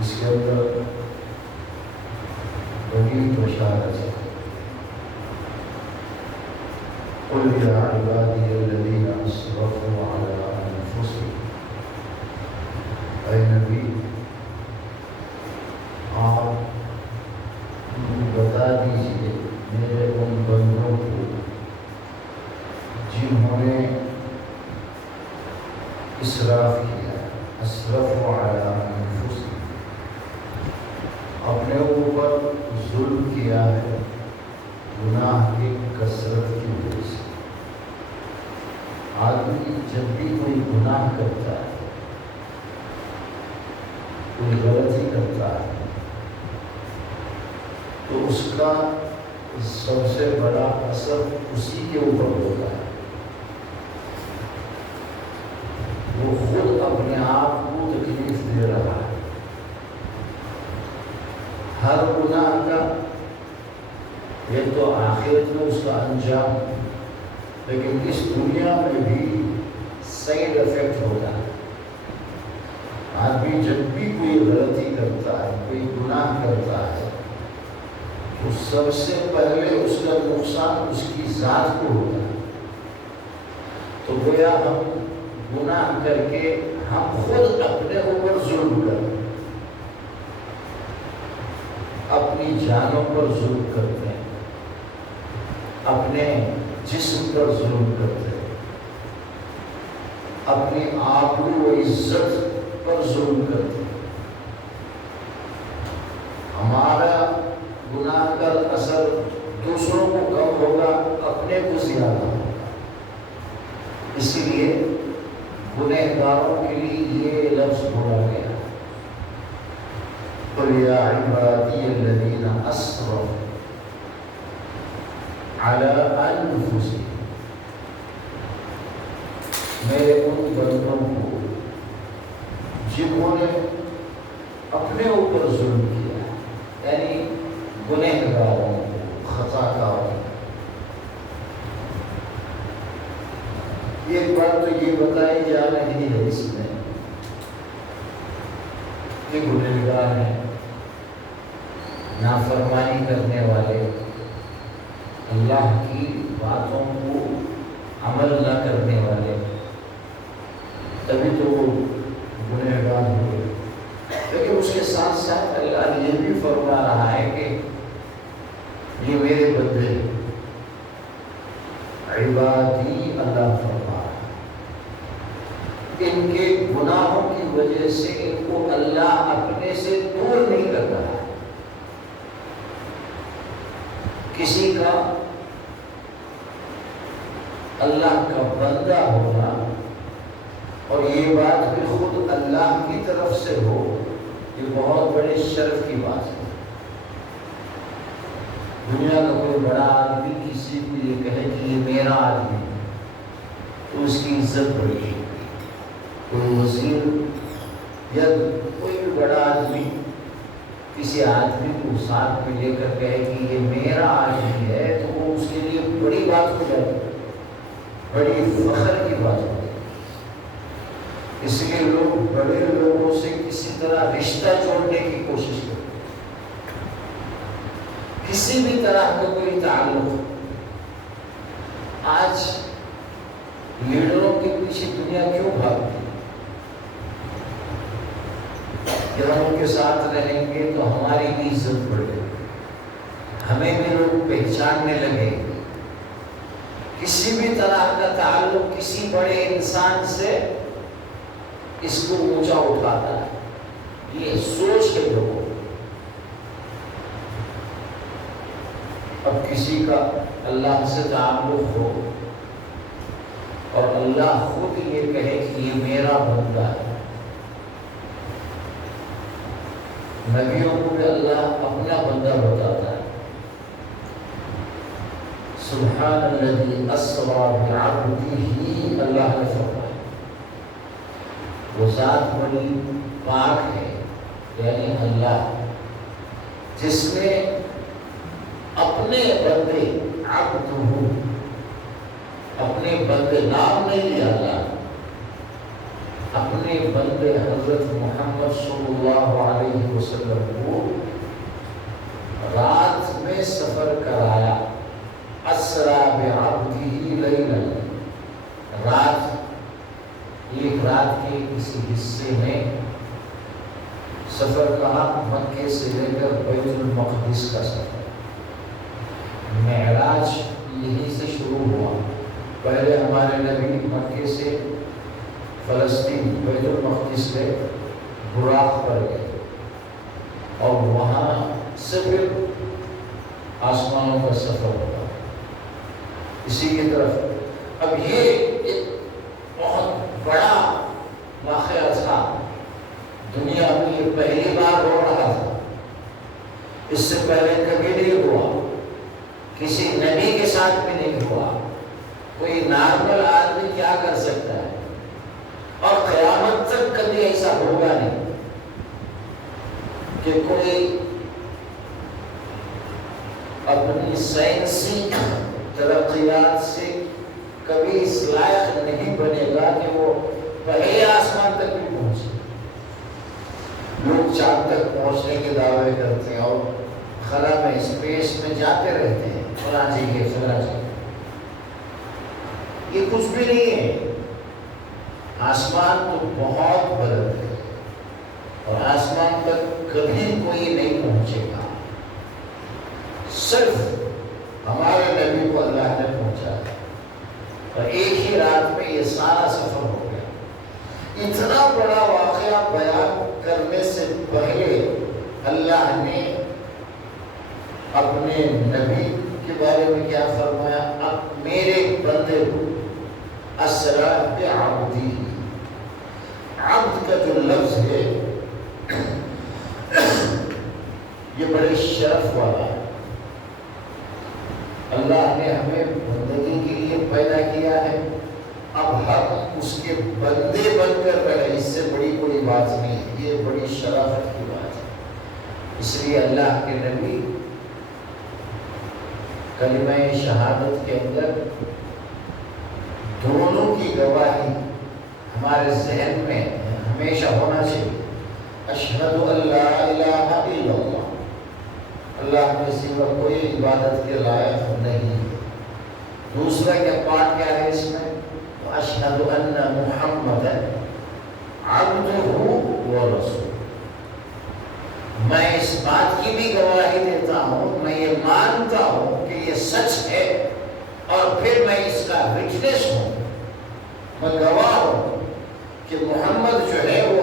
اس کے اندر بڑی بشارت ہے۔ قل یا عبادی الذین اسرفوا علی انفسهم، اے نبی آپ بتا دیجیے میرے ان بندوں کو جنہوں نے اسراف کیا، اسرفوا علی انفسهم، اپنے اوپر ظلم کیا ہے گناہ کی کثرت کی وجہ سے۔ آدمی جب بھی کوئی گناہ کرتا ہے، کوئی غلطی کرتا ہے، تو اس کا سب سے بڑا اثر اسی کے اوپر ہوتا ہے۔ وہ خود اپنے آپ کو تکلیف دے رہا ہے۔ ہر گناہ کا یہ تو آخرت میں اس کا انجام، لیکن اس دنیا میں بھی سائیڈ افیکٹ ہوتا ہے۔ آدمی جب بھی کوئی غلطی کرتا ہے، کوئی گناہ کرتا ہے، تو سب سے پہلے اس کا نقصان اس کی ذات کو ہوتا ہے۔ تو گویا ہم گناہ کر کے ہم خود اپنے اوپر ظلم کرتے ہیں، اپنی جانوں پر ظلم کرتے ہیں، اپنے جسم پر ظلم کرتے ہیں، اپنی آبرو و عزت پر ظلم کرتے ہیں۔ ہمارا گناہ کا اثر دوسروں کو کم ہوگا، اپنے کو زیادہ ہوگا۔ اسی لیے گنہگاروں کے لیے یہ لفظ بولا گیا، قل یا عبادی الذین اسرفوا علی انفسهم، میرے ان بندوں کو جنہوں نے اپنے اوپر ظلم کیا، یعنی گنہگاروں کو، خطا کاروں کو۔ ایک بات تو یہ بتائی جا رہی ہے اس میں کہ گنہگار ہیں، نافرمانی کرنے والے، اللہ کی باتوں کو عمل نہ کرنے والے، تبھی تو وہ گنہگار ہوئے۔ لیکن اس کے ساتھ ساتھ اللہ یہ بھی فرما رہا ہے کہ یہ میرے بندے عبادی، اللہ فرما رہا ہے، ان کے گناہوں کی وجہ سے ان کو اللہ اپنے سے دور نہیں کر رہا ہے۔ کسی کا اللہ کا بندہ ہونا اور یہ بات بھی خود اللہ کی طرف سے ہو، یہ بہت بڑے شرف کی بات ہے۔ دنیا کا کوئی بڑا آدمی کسی کو یہ کہے کہ یہ میرا آدمی ہے تو اس کی عزت بڑی ہے۔ کوئی وزیر یا کوئی بھی بڑا آدمی کسی آدمی کو ساتھ میں لے کر کہے کہ یہ میرا آدمی ہے تو وہ اس کے لیے بڑی بات ہو جاتی ہے، بڑی فخر کی بات ہوتی ہے۔ اس لیے لوگ بڑے لوگوں سے کسی طرح رشتہ جوڑنے کی کوشش کرتے ہیں، کسی بھی طرح کا کوئی تعلق۔ آج لیڈروں کے پیچھے دنیا کیوں بھاگتی ہے؟ جب ہم ان کے ساتھ رہیں گے تو ہماری بھی عزت بڑھے گی، ہمیں بھی لوگ پہچاننے لگے۔ کسی بھی طرح کا تعلق کسی بڑے انسان سے اس کو اونچا اٹھاتا ہے، یہ سوچ ہے لوگوں۔ اب کسی کا اللہ سے تعلق ہو اور اللہ خود یہ کہے کہ یہ میرا بندہ ہے۔ نبیوں کو بھی اللہ اپنا بندہ بتاتا ہے، سبحان الذی اسری بعبدہ، اللہ نے فرمایا وہ ذات بڑی پاک ہے، یعنی اللہ جس نے اپنے بندے عبدہ، اپنے بندے، نام نہیں لیا اللہ، اپنے بندے حضرت محمد صلی اللہ علیہ وسلم کو رات میں سفر کرایا. اسرا بعبدہ لیلا، ایک رات کے کسی حصے میں سفر کہا. مکے سے لے کر بیت المقدس کا سفر. معراج یہیں سے شروع ہوا. پہلے ہمارے نبی مکے سے فلسطین بیت المقدس سے براق پر گئے اور وہاں سے پھر آسمانوں کا سفر ہوا. اسی کی طرف اب یہ ایک بہت بڑا واقعہ تھا. دنیا میں یہ پہلی بار ہو رہا تھا. اس سے پہلے کبھی نہیں ہوا، کسی نبی کے ساتھ بھی نہیں ہوا. کوئی نارمل آدمی کیا کر سکتا ہے؟ اور قیامت تک کبھی ایسا ہوگا نہیں کہ کوئی اپنی سائنسی ترقیات سے کبھی اس لائق نہیں بنے گا کہ وہ پہلے آسمان تک بھی پہنچے. لوگ چاند تک پہنچنے کے دعوے کرتے ہیں اور خلا میں اسپیس میں جاتے رہتے ہیں، فلاں جگہ فلاں جگہ. یہ کچھ بھی نہیں ہے. آسمان تو بہت بلند ہے اور آسمان تک کبھی کوئی نہیں پہنچے گا. صرف ہمارے نبی کو اللہ نے پہنچایا اور ایک ہی رات میں یہ سارا سفر ہو گیا. اتنا بڑا واقعہ بیان کرنے سے پہلے اللہ نے اپنے نبی کے بارے میں کیا فرمایا؟ اب میرے بندے کو اسرا بعبدی. عبد کا جو لفظ ہے یہ بڑے شرف والا ہے. اللہ نے ہمیں بندگی کے لیے پیدا کیا ہے. اب ہم اس کے بندے بن کر رہے، اس سے بڑی کوئی بات نہیں. یہ بڑی شرافت کی بات ہے. اس لیے اللہ کے نبی کلمہ شہادت کے اندر دونوں کی گواہی ہمارے ذہن میں ہمیشہ ہونا چاہیے. اشہد ان لا الہ الا اللہ، اللہ میں سوا کوئی عبادت کے لائق نہیں ہے. دوسرا کیا پارٹ کیا ہے اس میں؟ اشہد ان محمد عبدہ ورسولہ. میں اس بات کی بھی گواہی دیتا ہوں، میں یہ مانتا ہوں کہ یہ سچ ہے اور پھر میں اس کا وٹنس ہوں، میں گواہ ہوں کہ محمد جو ہے وہ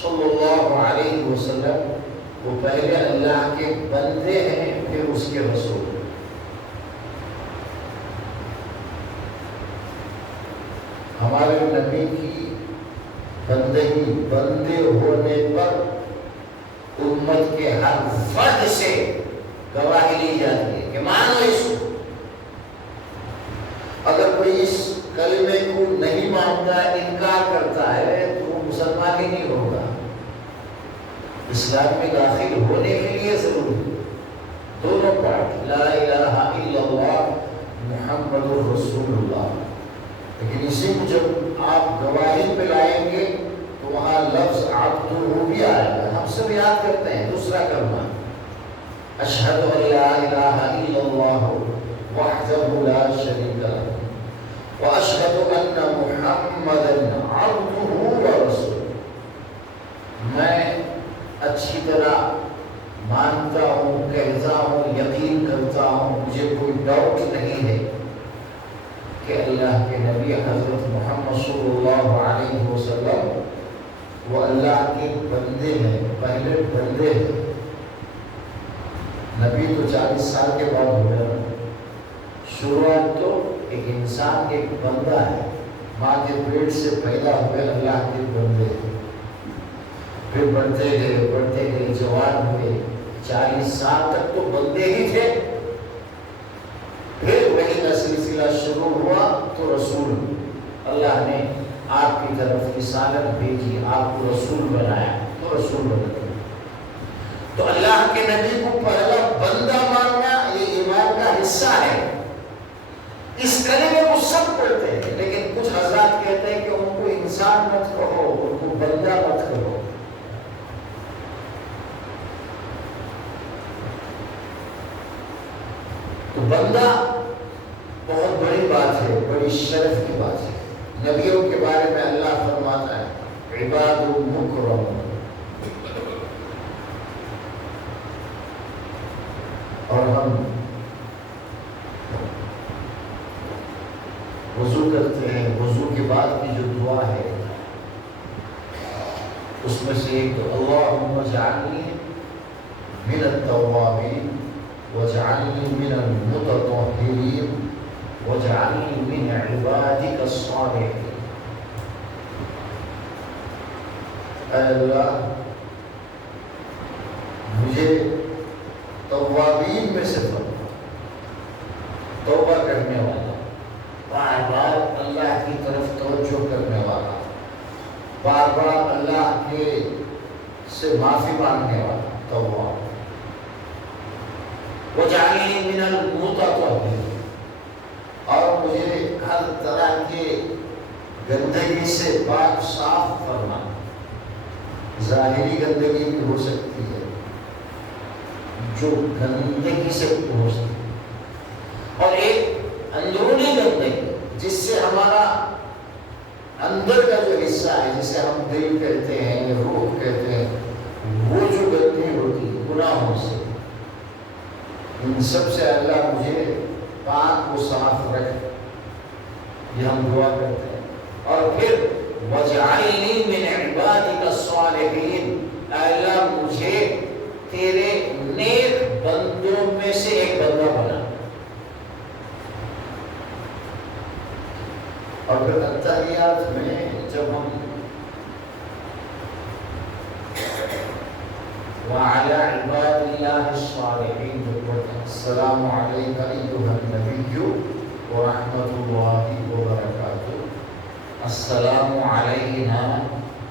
صلی اللہ علیہ وسلم وہ پہلے اللہ کے بندے ہیں پھر اس کے رسول. ہمارے نبی کی بندگی بندے ہونے پر امت کے ہر فرد سے گواہی لی جاتی ہے کہ مانو اس کو. اگر کوئی اس کلمے کو نہیں مانتا، انکار کرتا ہے تو وہ مسلمان ہی نہیں ہوگا. اسلام میں داخل ہونے کے لیے ضروری دونوں پارٹ لا الہ الا اللہ محمد رسول اللہ. لیکن اسی کو جب آپ گواہی پہ لائیں گے تو وہاں لفظ عبدہ بھی آئے گا. ہم سب یاد کرتے ہیں دوسرا کلمہ اشہد ان لا الہ الا اللہ وحدہ لا شریک لہ واشہد ان محمدا عبدہ ورسولہ. میں اچھی طرح مانتا ہوں، کہتا ہوں، یقین کرتا ہوں، مجھے کوئی ڈاؤٹ نہیں ہے کہ اللہ کے نبی حضرت محمد صلی اللہ علیہ وسلم وہ اللہ کے بندے ہیں، پہلے بندے ہیں. نبی تو 40 سال کے بعد ہوئے. شروعات تو ایک انسان ایک بندہ ہے، ماں کے پیٹ سے پیدا ہوئے اللہ کے بندے. پھر بڑھتے گئے جوان ہوئے، 40 سال تک تو بندے ہی تھے. پھر وہی کا سلسلہ شروع ہوا تو رسول اللہ نے آپ کی طرف رسالت بھیجی، آپ کو رسول بنایا تو رسول بن گئے. تو اللہ کے نبی کو پہلا بندہ ماننا یہ ایمان کا حصہ ہے. اس کلمے کو سب پڑھتے ہیں لیکن کچھ حضرات کہتے ہیں کہ ان کو انسان مت کہو، ان کو بندہ مت کہو. بندہ بہت بڑی بات ہے، بڑی شرف کی بات ہے۔ نبیوں کے بارے میں اللہ فرماتا ہے عباد مکرم، اور ہم وضو کرتے ہیں، وضو کے بعد کی جو دعا ہے اس میں سے ایک اللہم اجعلنی من التوابین واجعلنی من المتطہرین واجعلنی من عبادک الصالحین۔ اے اللہ مجھے توابین میں سے فرما، توبہ کرنے والا، بار بار اللہ کی طرف توجہ کرنے والا، بار بار اللہ کے سے معافی مانگنے والا تواب۔ وجعلنی من المتطہرین، اور مجھے ہر طرح کے گندگی سے پاک صاف فرما۔ ظاہری گندگی بھی ہو سکتی ہے جو گندگی سے پہنچتی ہے، اور ایک اندرونی گندگی جس سے ہمارا اندر کا جو حصہ ہے، جسے ہم دل کہتے ہیں، روح کہتے ہیں، وہ جو گندگی ہوتی ہے گناہوں سے، ان سب سے اللہ مجھے پاک و صاف رکھ، یہ ہم دعا کرتے ہیں۔ اور پھر وَاجْعَلْنِي مِنْ عِبَادِكَ الصَّالِحِينَ، اے اللہ مجھے تیرے نیک بندوں میں سے ایک بندہ بنا۔ اور پھر التحیات میں جب ہم وعلى عباد الله الصالحين السلام عليك أيها النبي ورحمة الله وبركاته، السلام علينا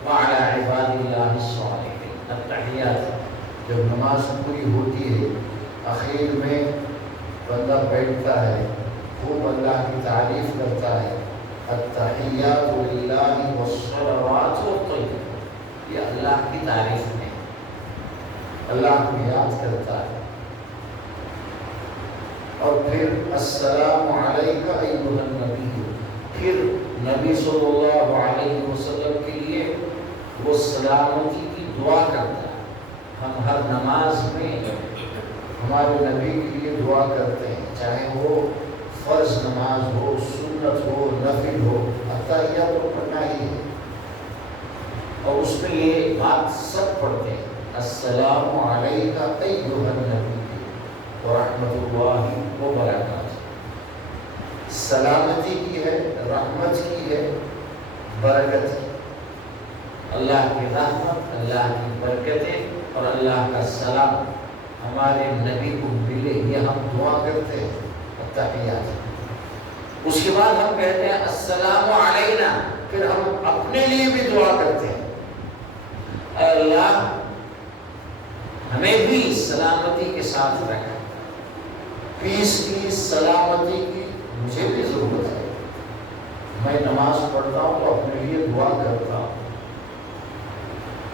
وعلى عباد الله الصالحين۔ التحیات جب نماز پوری ہوتی ہے، آخر میں بندہ بیٹھتا ہے، خوب اللہ کی تعریف کرتا ہے، التحیات للہ والصلوات والطیبات، یہ اللہ کی تعریف میں اللہ کو یاد کرتا ہے۔ اور پھر السلام علیک ایھا النبی، پھر نبی صلی اللہ علیہ وسلم کے لیے وہ سلامتی کی دعا کرتا ہے۔ ہم ہر نماز میں ہمارے نبی کے لیے دعا کرتے ہیں، چاہے وہ فرض نماز ہو، سنت ہو، نفل ہو، التحیات تو پڑھنا ہی ہے، اور اس میں یہ بات سب پڑھتے ہیں السلام علیک ایھا النبی ورحمۃ اللہ وبرکاتہ۔ سلامتی کی ہے، رحمت کی ہے، برکت کی، اللہ کی رحمت، اللہ کی برکتیں اور اللہ کا سلام ہمارے نبی کو ملے، یہ ہم دعا کرتے ہیں التحیات۔ اس کے بعد ہم کہتے ہیں السلام علینا، پھر ہم اپنے لیے بھی دعا کرتے ہیں، اے اللہ ہمیں بھی سلامتی کے ساتھ رکھا، پیس کی، سلامتی کی مجھے بھی ضرورت ہے۔ میں نماز پڑھتا ہوں تو اپنے لیے دعا کرتا ہوں۔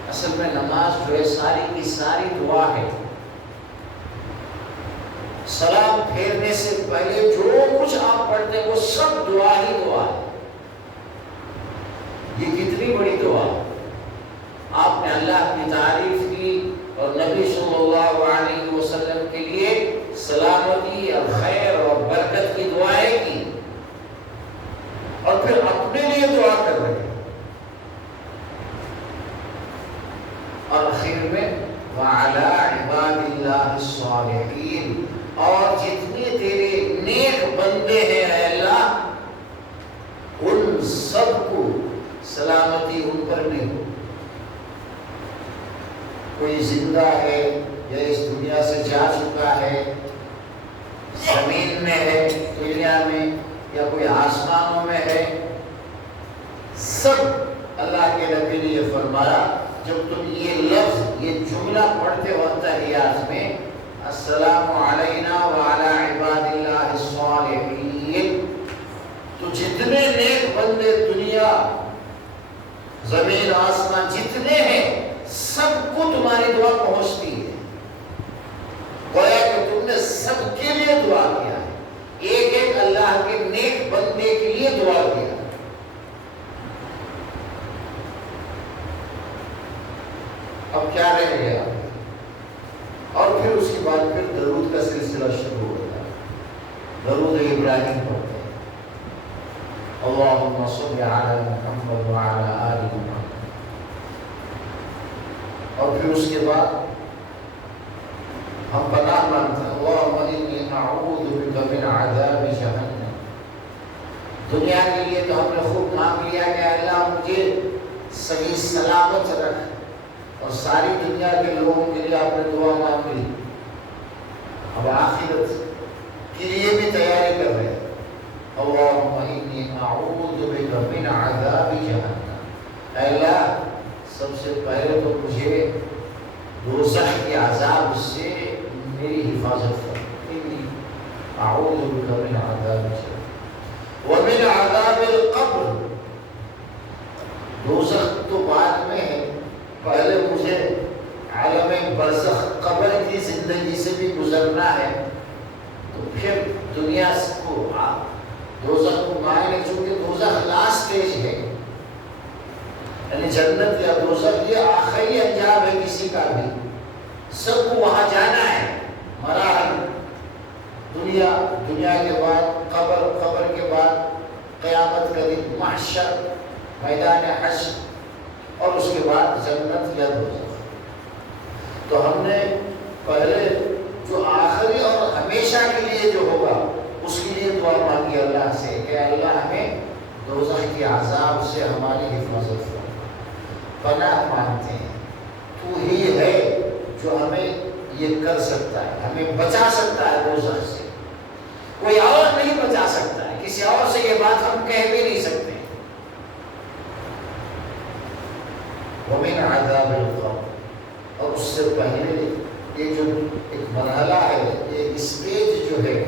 اصل میں نماز جو ہے ساری کی ساری دعا ہے۔ سلام پھیرنے سے پہلے جو کچھ آپ پڑھتے ہیں وہ سب دعا ہی دعا ہے۔ یہ کتنی بڑی دعا ہے، آپ نے اللہ کی تعریف کی اور نبی صلی اللہ علیہ وسلم کے لیے سلامتی اور خیر اور برکت کی دعائیں کی، اور پھر اپنے لیے دعا کر رہے ہیں، اور آخر میں وعلی عباد اللہ الصالحین، اور جتنے تیرے نیک بندے ہیں اے اللہ ان سب کو سلامتی ان پر نہیں ہو۔ کوئی زندہ ہے یا اس دنیا سے جا چکا ہے، زمین میں ہے، دنیا میں، یا کوئی آسمانوں میں ہے، سب اللہ کے نبی نے یہ فرمایا، جب تم یہ لفظ، یہ جملہ پڑھتے ہو تحیات میں السلام علینا وعلی عباد اللہ الصالحین، تو جتنے نیک بندے دنیا، زمین، آسمان جتنے ہیں سب کو تمہاری دعا پہنچتی ہے، گویا کہ تم نے سب کے لیے دعا کیا ہے۔ اب کیا رہ گیا؟ اور پھر اس کے بعد پھر درود کا سلسلہ شروع ہوتا ہے. درود ابراہیم پڑھتے ہیں، اللہم صل علی محمد وعلی آل محمد. اور پھر اس کے بعد ہم پناہ مانگتے ہیں، اللہم انی اعوذ بک من عذاب جہنم. دنیا کے لیے تو ہم نے خوب مانگ لیا کہ اللہ مجھے صحیح سلامت رکھ، اور ساری دنیا کے لوگوں کے لیے آپ نے دعا مانگ لی. اب آخرت کے لیے بھی تیاری کر رہے ہیں، اللہم انی اعوذ بک من عذاب جہنم. اے اللہ سب سے پہلے تو مجھے دوزخ کے عذاب سے میری حفاظت کر. انی اعوذ بک من عذاب جہنم ومن عذاب القبر. دوزخ تو بعد میں ہے، پہلے مجھے عالم برزخ قبر کی زندگی سے بھی گزرنا ہے. تو پھر دنیا کو دوزخ کو مانگنے، چونکہ دوزخ لاسٹ سٹیج ہے، یعنی جنت یا دوزخ یہ آخری انجام ہے کسی کا بھی. سب کو وہاں جانا ہے. مراحل دنیا کے بعد قبر کے بعد قیامت کا دن، محشر، میدان حشر، اور اس کے بعد جنت یا دوزخ. تو ہم نے پہلے جو آخری اور ہمیشہ کے لیے جو ہوگا اس کے لیے دعا مانگی اللہ سے کہ اللہ ہمیں دوزخ کے عذاب سے ہماری حفاظت کر. پناہ مانگتے ہیں، تو ہی ہے جو ہمیں یہ کر سکتا ہے، ہمیں بچا سکتا ہے دوزخ سے. کوئی اور نہیں بچا سکتا ہے، کسی اور سے یہ بات ہم کہہ بھی نہیں سکتے. ومن عذاب القبر. اور اس سے پہلے یہ جو ایک مرحلہ ہے، یہ اسٹیج جو ہے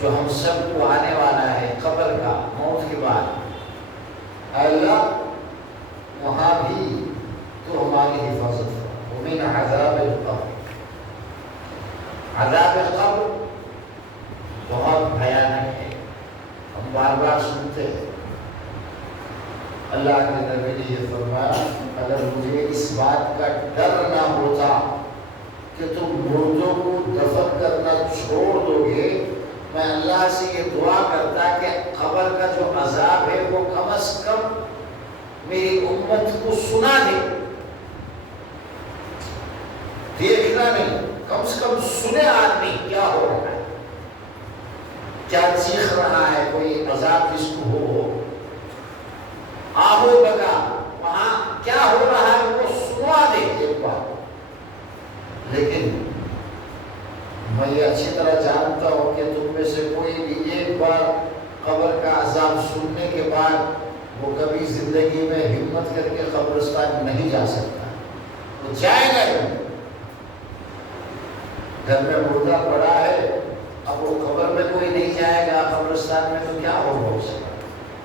جو ہم سب کو آنے والا ہے قبر کا، موت کے بعد، اللہ وہاں بھی تو ہماری حفاظت ہے. ومن عذاب القبر. عذاب القبر بہت بھیانک ہے، ہم بار بار سنتے ہیں. اللہ کے نبی نے یہ فرمایا، اگر مجھے اس بات کا ڈر نہ ہوتا کہ تم مردوں کو دفن کرنا چھوڑ دو گے، میں اللہ سے یہ دعا کرتا کہ قبر کا جو عذاب ہے وہ کم از کم میری امت کو سنا دے. دیکھنا نہیں، کم سے کم سنے آدمی کیا ہو رہا ہے، کیا چیخ رہا ہے، کوئی عذاب جس کو ہو. آہو بگا وہاں کیا ہو رہا ہے وہ سنا دے ایک بار. لیکن میں یہ اچھی طرح جانتا ہوں کہ تم میں سے کوئی بھی ایک بار قبر کا عذاب سننے کے بعد وہ کبھی زندگی میں ہمت کر کے قبرستان نہیں جا سکتا. وہ جائے گا نہیں. گھر میں مردہ پڑا ہے، اب وہ قبر میں کوئی نہیں جائے گا، قبرستان میں تو کیا ہوگا اس کا؟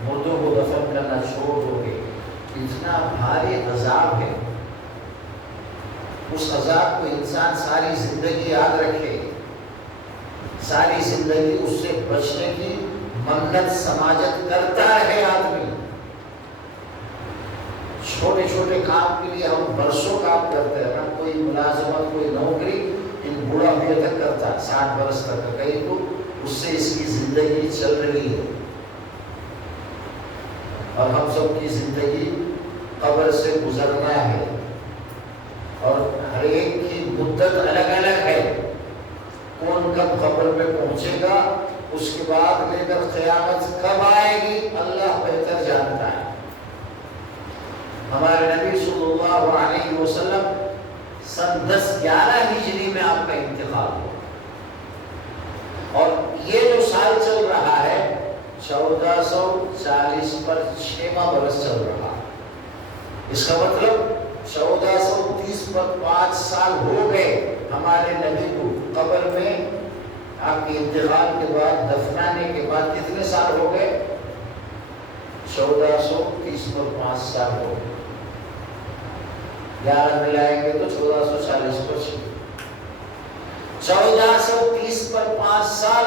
مردوں کو دفن کرنا چھوڑ دو گے. اتنا بھاری عذاب ہے، اس عذاب کو انسان ساری زندگی یاد رکھے، ساری زندگی اس سے بچنے کی منت سماجت کرتا رہے آدمی. چھوٹے چھوٹے کام کے لیے ہم برسوں کام کرتے ہیں نا. کوئی ملازمت، کوئی نوکری ان بوڑھا ہوئے تک کرتا ہے، 60 برس تک. کہیں تو اس سے اس کی زندگی چل رہی ہے. اور ہم سب کی زندگی قبر سے گزرنا ہے، اور ہر ایک کی مدت الگ الگ ہے. کون کب قبر میں پہنچے گا، اس کے بعد لے کر قیامت کب آئے گی، اللہ بہتر جانتا ہے. ہمارے نبی صلی اللہ علیہ وسلم سن 1011 ہجری میں آپ کا انتقال ہوا، اور یہ جو سال چل رہا ہے 1440 پر 6واں برس چل رہا. اس کا مطلب 1430 پر 5 سال ہو گئے ہمارے نبی کو قبر میں. آپ کے انتقال کے بعد، دفنانے کے بعد کتنے سال ہو گئے؟ 1430 پر 5 سال ہو گئے. 11 ملائیں گے تو 1440 پر 1430 پر 5 سال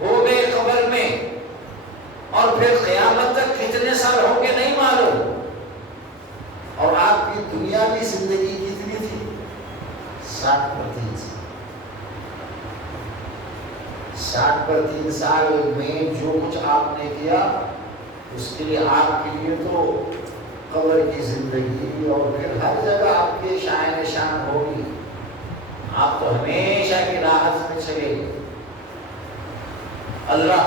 ہو گئے قبر میں. اور پھر قیامت تک کتنے سال ہوں گے نہیں معلوم. اور آپ کی دنیا بھی 60 پر 3 سال میں جو کچھ آپ نے کیا اس کے لیے آپ کے لیے تو قبر کی زندگی اور پھر ہر جگہ آپ کے شائن شان ہوگی. آپ تو ہمیشہ کی راحت میں چلے گئے. اللہ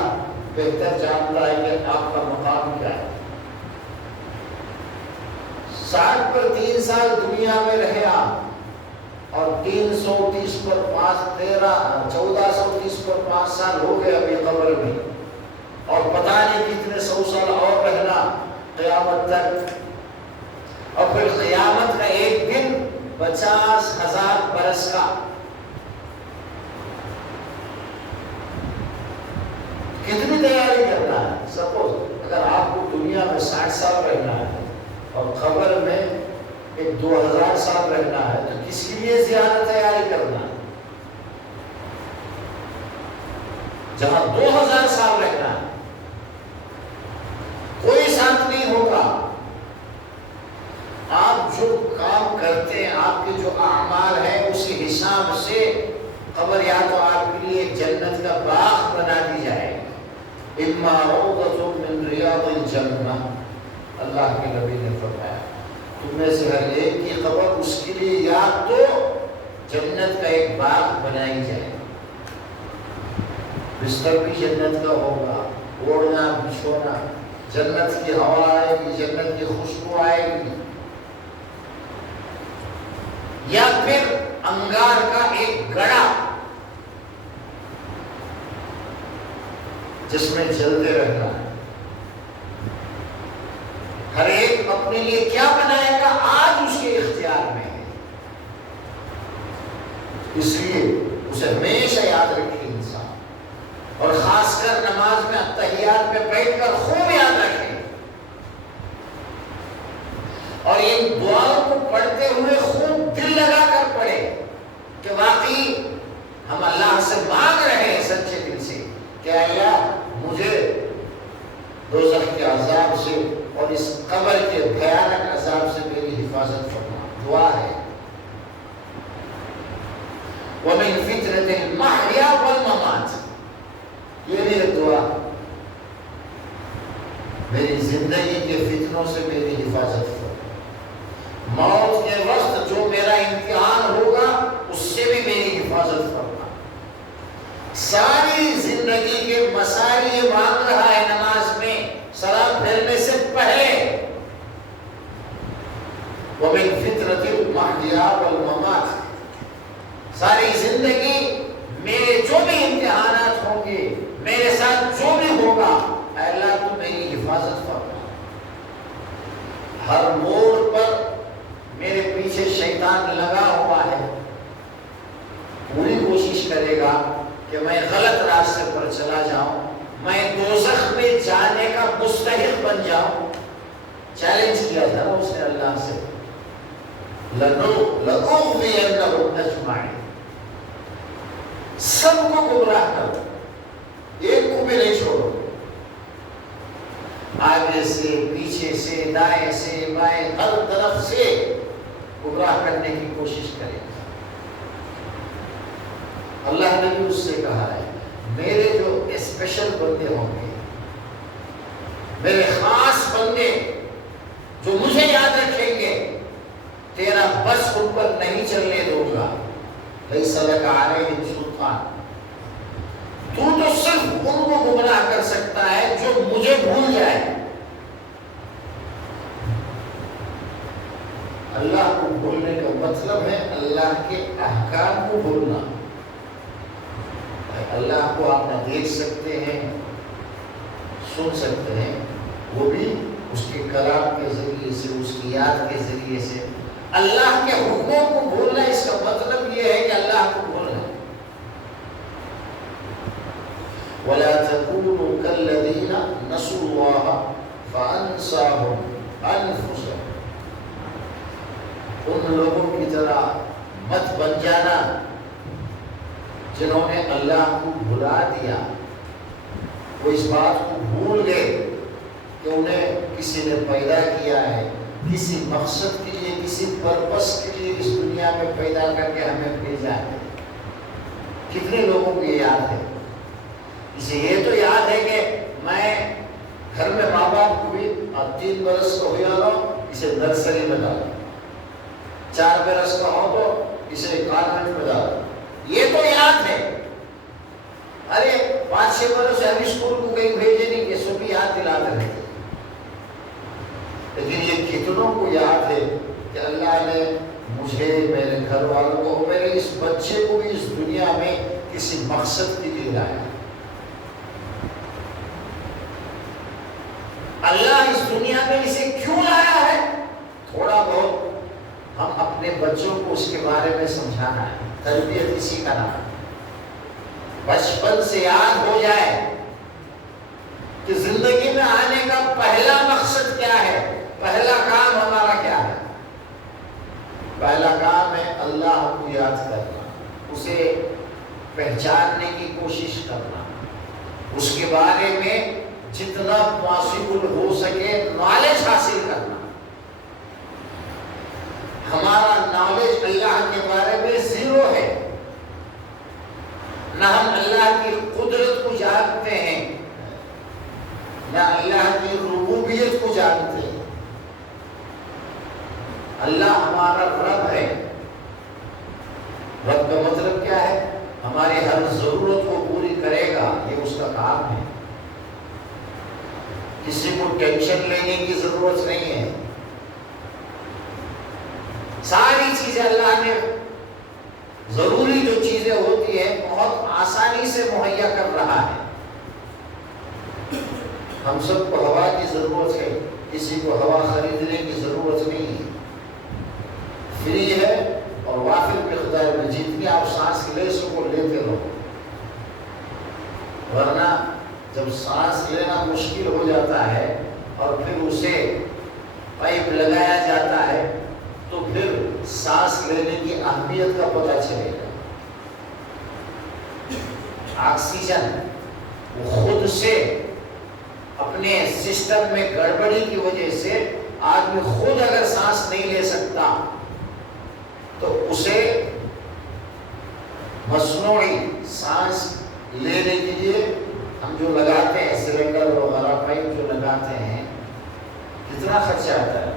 بہتر جانتا ہے کہ آپ کا مقام کیا ہے. 60 پر 3 سال دنیا میں رہے آپ اور 330 پر 1430 پر 5 سال ہو گئے ابھی قبر میں اور پتہ نہیں کتنے 100 سال اور رہنا قیامت تک. اور پھر قیامت کا ایک دن 50,000 برس کا. کتنی تیاری کرنا ہے. سپوز اگر آپ کو دنیا میں 60 سال رہنا ہے اور قبر میں ایک 2000 سال رہنا ہے تو کس کے لیے زیادہ تیاری کرنا ہے؟ جہاں 2000 سال رہنا ہے کوئی ساتھ نہیں ہوگا. آپ جو کام کرتے ہیں آپ کے جو اعمال ہیں اسی حساب سے قبر یا تو آپ کے لیے جنت کا باغ بنا دی جائے گا. اما روضۃ من ریاض الجنہ. اللہ کے نبی نے فرمایا تم میں سے ہر ایک کی قبر اس کے لیے یا تو جنت کا ایک باغ بنائی جائے. بستر بھی جنت کا ہوگا, اوڑھنا بچھونا جنت کی ہوا آئے گی, جنت کی خوشبو آئے گی. یا پھر انگار کا ایک گڑا جس میں چلتے رہنا ہے. ہر ایک اپنے لیے کیا بنائے گا آج اس کے اختیار میں ہے. اس لیے اسے ہمیشہ یاد رکھے انسان, اور خاص کر نماز میں اتحیات میں بیٹھ کر خوب یاد رکھے اور ان دعاؤں کو پڑھتے ہوئے خوب دل لگا کر پڑھے کہ واقعی ہم اللہ سے مانگ رہے ہیں سچے دل سے کہ اللہ مجھے دوزخ کے عذاب سے اور اس قبر کے بھیانک عذاب سے میری حفاظت فرما. دعا ہے وَمِن فِتْنَةِ الْمَحْيَا وَالْمَمَاتِ. یہ بھی ہے دعا, میری زندگی کے فتنوں سے میری حفاظت فرما. موت کے وقت جو میرا امتحان ہوگا اس سے بھی میری حفاظت فرما. ساری زندگی کے مسائل یہ مانگ رہا ہے نماز میں سلام پھیرنے سے پہلے. وَمِن فِتْنَةِ الْمَحْيَا وَالْمَمَاتِ. ساری زندگی میرے جو بھی امتحانات ہوں گے, میرے ساتھ جو بھی ہوگا, اے اللہ تو میری حفاظت فرما. ہر موڑ پر میرے پیچھے شیطان لگا ہوا ہے, پوری کوشش کرے گا کہ میں غلط راستے پر چلا جاؤں, میں دوزخ میں جانے کا مستحق بن جاؤں. چیلنج کیا تھا نا اس نے اللہ سے, لَأُغْوِيَنَّهُمْ أَجْمَعِينَ. سب کو گمراہ کرو, ایک کو بھی نہیں چھوڑو. آگے سے, پیچھے سے, دائیں سے, بائیں, ہر طرف سے گمراہ کرنے کی کوشش کرے. اللہ نے بھی اس سے کہا ہے میرے جو اسپیشل بندے ہوں گے, میرے خاص بندے جو مجھے یاد رکھیں گے, تیرا بس ان پر نہیں چلنے دوں گا. لَيْسَ لَكَ عَلَيْهِمْ سُلْطَانٌ. تو صرف ان کو گمراہ کر سکتا ہے جو مجھے بھول جائے. اللہ کو بھولنے کا مطلب ہے اللہ کے احکام کو بھولنا. اللہ کو آپ نہ دیکھ سکتے ہیں, سن سکتے ہیں, وہ بھی اس کے کلام کے ذریعے سے, اس کی یاد کے ذریعے سے. اللہ کے حکموں کو بھولنا, اس کا مطلب یہ ہے کہ اللہ کو بھولنا. وَلَا تَكُونُوا كَالَّذِينَ نَسُوا اللَّهَ فَأَنسَاهُمْ أَنفُسَهُمْ. ان لوگوں کی طرح مت بن جانا جنہوں نے اللہ کو بھلا دیا. وہ اس بات کو بھول گئے کہ انہیں کسی نے پیدا کیا ہے, کسی مقصد کے لیے, کسی پرپس کے لیے اس دنیا دنیا میں پیدا کر کے ہمیں بھیجا ہے. کتنے لوگوں کو یہ یاد ہے؟ اسے یہ تو یاد ہے کہ میں گھر میں ماں باپ کو بھی 3 برس کا ہو جانا اسے نرسری میں ڈالا، 4 برس کا ہو تو اسے کانوینٹ میں ڈالا. یہ تو یاد ہے. ارے 5-6 برس ابھی اسکول کو کہیں بھیجے نہیں، یہ سب یاد دلاتے رہتے. لیکن یہ کتنوں کو یاد ہے کہ اللہ نے مجھے، میرے گھر والوں کو، میرے اس بچے کو بھی اس دنیا میں کسی مقصد کے لیے لایا. اللہ اس دنیا میں اسے کیوں لایا ہے؟ تھوڑا بہت ہم اپنے بچوں کو اس کے بارے میں سمجھانا ہے. تربیت اسی کا نام ہے. بچپن سے یاد ہو جائے کہ زندگی میں آنے کا پہلا مقصد کیا ہے، پہلا کام ہمارا کیا ہے. پہلا کام ہے اللہ کو یاد کرنا، اسے پہچاننے کی کوشش کرنا، اس کے بارے میں جتنا پاسبل ہو سکے نالج حاصل کرنا. ہمارا نالج اللہ کے بارے میں 0 ہے. نہ ہم اللہ کی قدرت کو جانتے ہیں، نہ اللہ کی ربوبیت کو جانتے ہیں. اللہ ہمارا رب ہے. رب کا مطلب کیا ہے؟ ہماری ہر ضرورت کو پوری کرے گا، یہ اس کا کام ہے. کسی کو ٹینشن لینے کی ضرورت نہیں ہے. ساری چیزیں اللہ نے، ضروری جو چیزیں ہوتی ہیں بہت آسانی سے مہیا کر رہا ہے. ہم سب کو ہوا کی ضرورت ہے، کسی کو ہوا خریدنے کی ضرورت نہیں ہے. فری ہے اور وافر مقدار میں جتنی آپ سانس لے سکو لیتے رہو. ورنہ جب سانس لینا مشکل ہو جاتا ہے اور پھر اسے پائپ لگایا جاتا ہے تو پھر سانس لینے کی اہمیت کا پتہ چلے گا. آکسیجن وہ خود سے اپنے سسٹم میں گڑبڑی کی وجہ سے آدمی خود اگر سانس نہیں لے سکتا تو اسے مصنوعی سانس لینے کے لیے ہم جو لگاتے ہیں سلنڈر وغیرہ پائپ جو لگاتے ہیں کتنا خرچہ آتا ہے،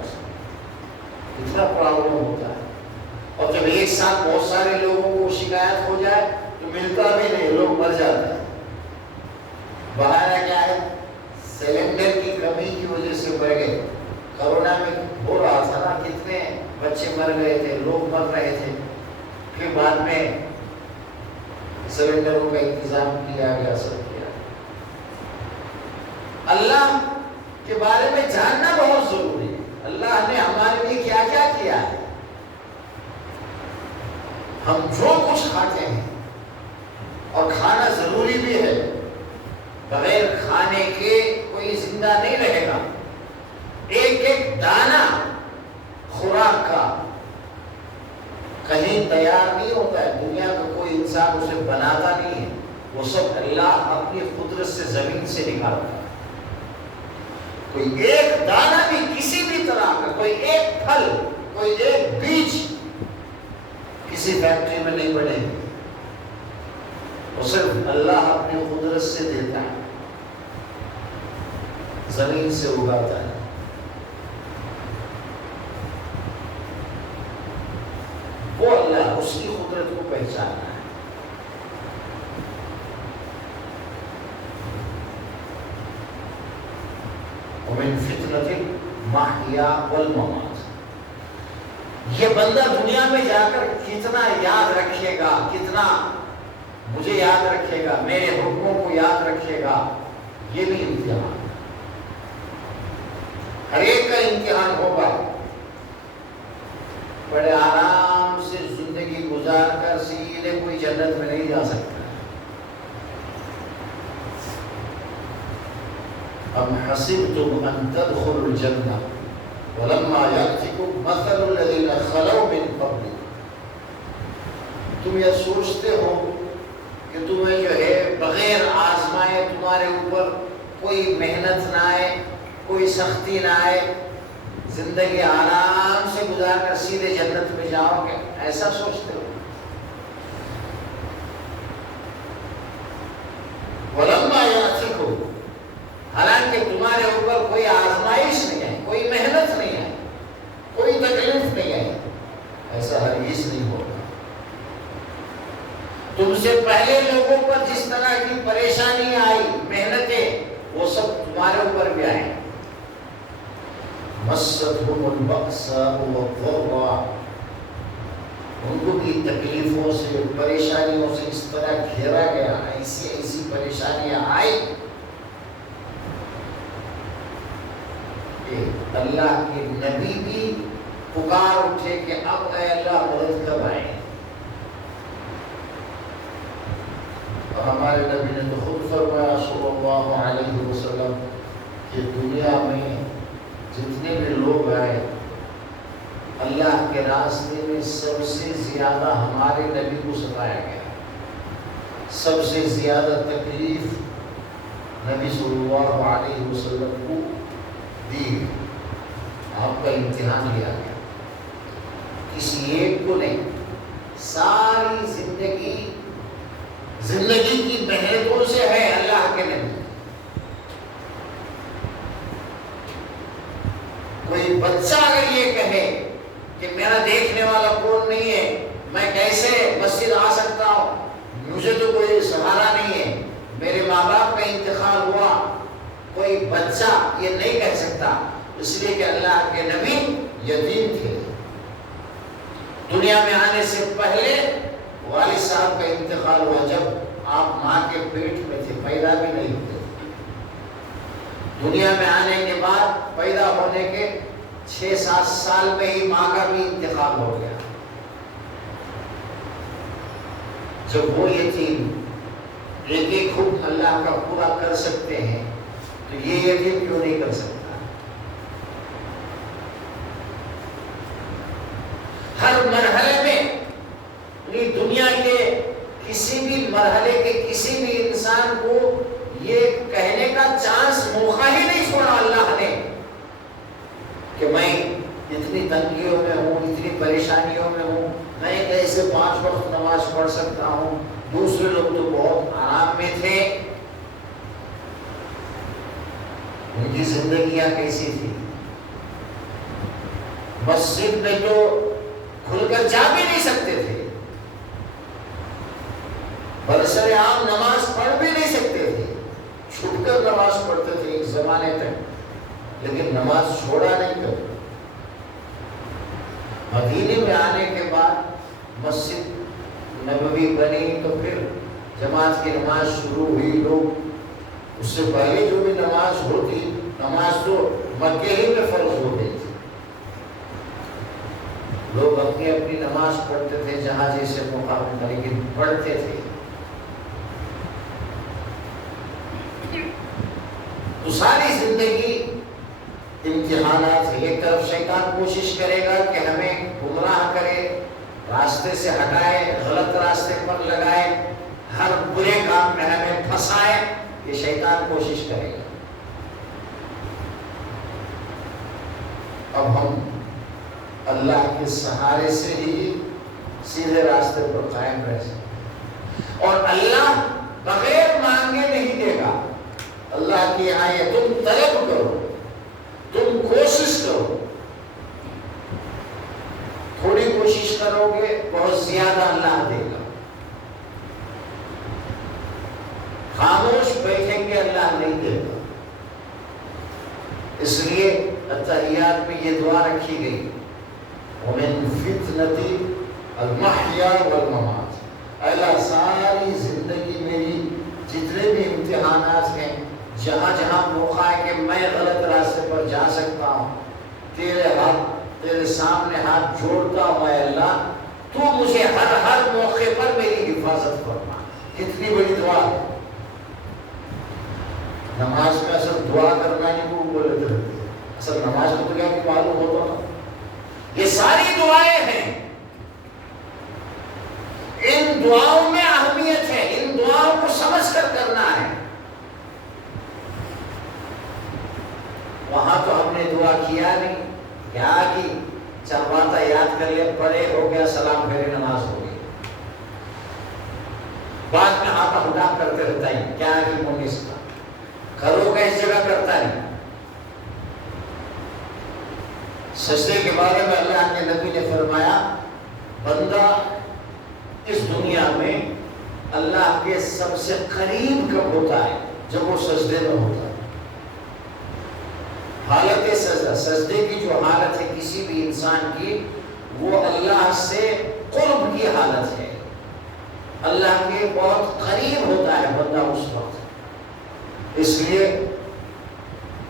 کتنا پرابلم ہوتا ہے. اور جب ایک ساتھ بہت سارے لوگوں کو شکایت ہو جائے تو ملتا بھی نہیں، لوگ مر جاتے ہیں. بہانہ کیا ہے؟ سلنڈر کی کمی کی وجہ سے بڑھ گئے. کورونا میں ہو رہا تھا نا، کتنے بچے مر گئے تھے، لوگ مر رہے تھے. پھر بعد میں سلنڈروں کا انتظام کیا گیا، سب کیا. اللہ کے بارے میں جاننا بہت ضروری ہے. اللہ نے ہمارے لیے کیا کیا کیا ہے. ہم جو کچھ کھاتے ہیں اور کھانا ضروری بھی ہے، بغیر کھانے کے کوئی زندہ نہیں رہے گا. ایک ایک دانہ خوراک کا کہیں تیار نہیں ہوتا ہے. دنیا میں کوئی انسان اسے بناتا نہیں ہے، وہ سب اللہ اپنی قدرت سے زمین سے نکالتا ہے. کوئی ایک دانہ بھی کسی بھی طرح کا، کوئی ایک پھل، کوئی ایک بیج کسی فیکٹری میں نہیں بنے گی. وہ صرف اللہ اپنی قدرت سے دیتا ہے، زمین سے اگاتا ہے. وہ اللہ، اس کی قدرت کو پہچاننا ہے. ومن فتنة المحیا والممات. یہ بندہ دنیا میں جا کر کتنا یاد رکھے گا، کتنا مجھے یاد رکھے گا، میرے حکموں کو یاد رکھے گا، یہ بھی امتحان. ہر ایک کا امتحان ہوگا. بڑے آرام سے زندگی گزار کر سیدھے کوئی جنت میں نہیں جا سکتا. ام حسبتم ان تدخلوا الجنہ ولما یأتکم مثل الذین خلوا من قبلکم. تم یہ سوچتے ہو کہ تمہیں جو ہے بغیر آزمائے تمہارے اوپر کوئی محنت نہ آئے، کوئی سختی نہ آئے، زندگی آرام سے گزار کر سیدھے جنت میں جاؤ گے، ایسا سوچتے ہو؟ وَلَمَّا يَأْتِكُمْ، حالانکہ تمہارے اوپر کوئی آزمائش نہیں ہے، کوئی محنت نہیں ہے، کوئی تکلیف نہیں ہے، ایسا ہرگز نہیں ہوگا۔ تم سے پہلے لوگوں پر جس طرح کی پریشانی آئی، محنتیں، وہ سب تمہارے اوپر بھی آئیں۔ مَسَّتْهُمُ الْبَأْسَاءُ وَالضَّرَّاءُ، ان کو بھی تکلیفوں سے، پریشانیوں سے اس طرح گھیرا گیا، ایسی ایسی پریشانیاں آئی کہ اللہ کے نبی بھی پکار اٹھے کہ اب اے اللہ مدد کب آئے۔ اور ہمارے نبی نے تو خود فرمایا صلی اللہ علیہ وسلم کہ دنیا میں جتنے بھی لوگ آئے اللہ کے راستے میں سب سے زیادہ ہمارے نبی کو ستایا گیا، سب سے زیادہ تکلیف نبی صلی اللہ علیہ وسلم کو دی گئی، آپ کا امتحان لیا گیا، کسی ایک کو نہیں، ساری زندگی کی محنتوں سے ہے اللہ کے نبی۔ کوئی بچہ اگر یہ کہے کہ میرا دیکھنے والا کون نہیں ہے، میں کیسے مسجد آ سکتا ہوں، مجھے تو کوئی سہارا نہیں ہے، میرے ماں باپ کا انتقال ہوا، کوئی بچہ یہ نہیں کہہ سکتا، اس لیے کہ اللہ کے نبی یتیم تھے، دنیا میں آنے سے پہلے والد صاحب کا انتقال ہوا، جب آپ ماں کے پیٹ میں تھے، پیدا بھی نہیں ہوتے، دنیا میں آنے کے بعد پیدا ہونے کے 6-7 سال میں ہی ماں کا بھی انتقال ہو گیا۔ جب وہ یتیم ایک ایک حکم اللہ کا پورا کر سکتے ہیں تو یہ یتیم کیوں نہیں کر سکتا؟ ہر مرحلے میں دنیا کے کسی بھی مرحلے کے کسی بھی انسان کو یہ کہنے کا چانس، موقع ہی نہیں چھوڑا اللہ نے کہ میں اتنی تنگیوں میں ہوں، اتنی پریشانیوں میں ہوں، میں کیسے 5 وقت نماز پڑھ سکتا ہوں، دوسرے لوگ تو بہت آرام میں تھے، ان کی زندگیاں کیسی تھی، مسجد میں تو کھل کر جا بھی نہیں سکتے تھے، برسر عام نماز پڑھ بھی نہیں سکتے تھے، چھپ کر نماز پڑھتے تھے ایک زمانے تک، لیکن نماز چھوڑا نہیں کرتے۔ مدینے میں آنے کے بعد مسجد نبوی بنی تو پھر جماعت کی نماز شروع ہوئی، لوگ اس سے پہلے جو بھی نماز ہوتی، نماز تو مکے ہی میں فرض ہو گئی تھی، لوگ اپنی اپنی نماز پڑھتے تھے جہاں جیسے موقع ملتا، لیکن پڑھتے تھے۔ تو ساری زندگی امتحانات ہے، ایک طرف شیطان کوشش کرے گا کہ ہمیں گمراہ کرے، راستے سے ہٹائے، غلط راستے پر لگائے، ہر برے کام میں ہمیں پھنسائے، یہ شیطان کوشش کرے گا۔ اب ہم اللہ کے سہارے سے ہی سیدھے راستے پر قائم رہ سکتے، اور اللہ بغیر مانگے نہیں دے گا۔ اللہ کی آیت تم طلب کرو، تم کوشش کرو، تھوڑی کوشش کرو گے بہت زیادہ اللہ دے گا، خاموش بیٹھیں گے اللہ نہیں دے گا۔ اس لیے اتحیات میں یہ دعا رکھی گئی، وَمِن فِتْنَةِ الْمَحْيَا وَالْمَمَاتِ، اللہ ساری زندگی میری جتنے بھی امتحانات ہیں، جہاں جہاں موقع ہے کہ میں غلط راستے پر جا سکتا ہوں، تیرے سامنے ہاتھ جوڑتا ہوں اے اللہ، تو مجھے ہر موقع پر میری حفاظت فرما۔ کتنی بڑی دعا ہے۔ نماز میں اصل دعا کرنا ہی کو بولے تھے، اصل نماز میں تو کیا کہ معلوم ہوتا نا، یہ ساری دعائیں ہیں، ان دعاؤں میں اہمیت ہے، ان دعاؤں کو سمجھ کر کرنا ہے۔ وہاں تو ہم نے دعا کیا نہیں، کیا کہ چند باتیں یاد کر لے، پڑھے ہو گیا، سلام پھیرے، نماز ہو گئی، بعد میں ہاتھ اٹھا کرتے رہتا ہے، کیا کہ منیس کا گھروں کا اس جگہ کرتا نہیں۔ سجدے کے بارے میں اللہ کے نبی نے فرمایا، بندہ اس دنیا میں اللہ کے سب سے قریب کب ہوتا ہے؟ جب وہ سجدے میں ہوتا ہے۔ حالت سجدہ، سجدے کی جو حالت ہے کسی بھی انسان کی، وہ اللہ سے قرب کی حالت ہے، اللہ کے بہت قریب ہوتا ہے بندہ اس وقت۔ اس لیے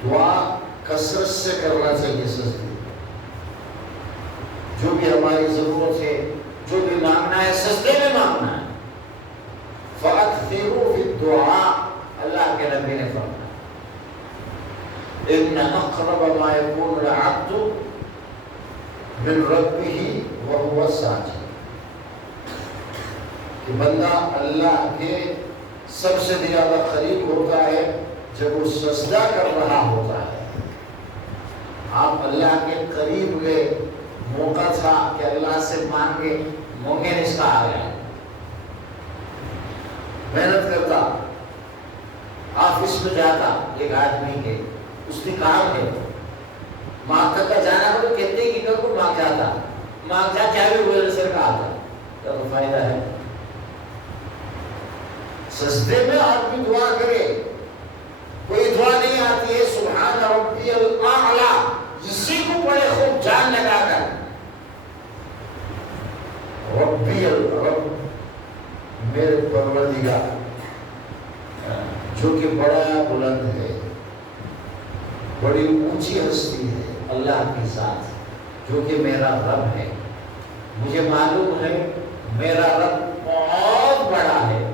دعا کثرت سے کرنا چاہیے سجدے، جو بھی ہماری ضرورت ہے، جو بھی مانگنا ہے سجدے میں مانگنا ہے۔ فَأَكْثِرُوا فِي الدُّعَاءِ، اللہ کے نبی نے فرمایا، إِنَّ أَقْرَبَ مَا يَكُونُ الْعَبْدُ مِنْ رَبِّهِ وَهُوَ سَاجِدٌ، کہ بندہ اللہ کے سب سے زیادہ قریب ہوتا ہے جب وہ سجدہ کر رہا ہوتا ہے۔ آپ اللہ کے قریب گئے، موقع تھا کہ اللہ سے مانگے، مونگے اس کا آ گیا، محنت کرتا، آفس میں جاتا، ایک آدمی کے اس نے کام ہے، مانگ کا جانا تو کہتے کہ کو مانگ جاتا، مانگ جا کیا بھی ہوئے سر کا آتا، تو فائدہ ہے۔ سجدے میں آدمی دعا کرے، کوئی دعا نہیں آتی ہے سبحان ربی الاعلی، اسی کو پڑھے خوب جان لگا کر، ربی الرب، میرے پروردگار، جو کہ بڑا بلند ہے، بڑی اونچی ہستی ہے، اللہ کی ذات، جو کہ میرا رب ہے، مجھے معلوم ہے میرا رب بہت بڑا ہے،